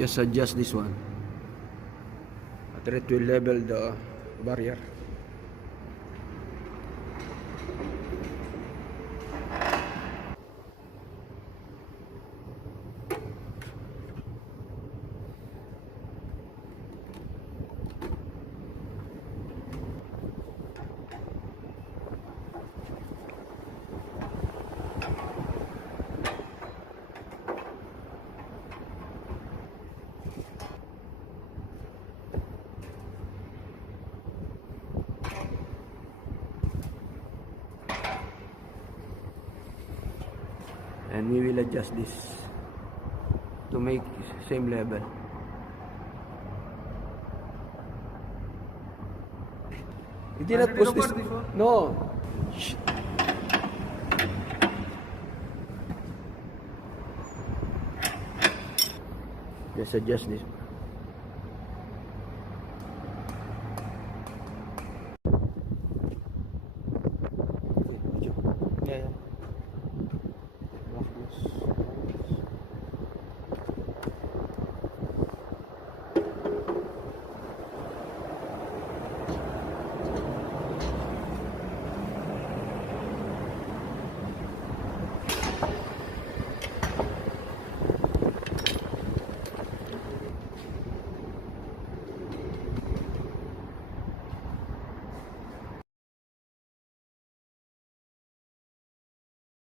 Just adjust this one. After it will level the barrier. And we will adjust this to make same level. You did not push this. No. Shh. Just adjust this.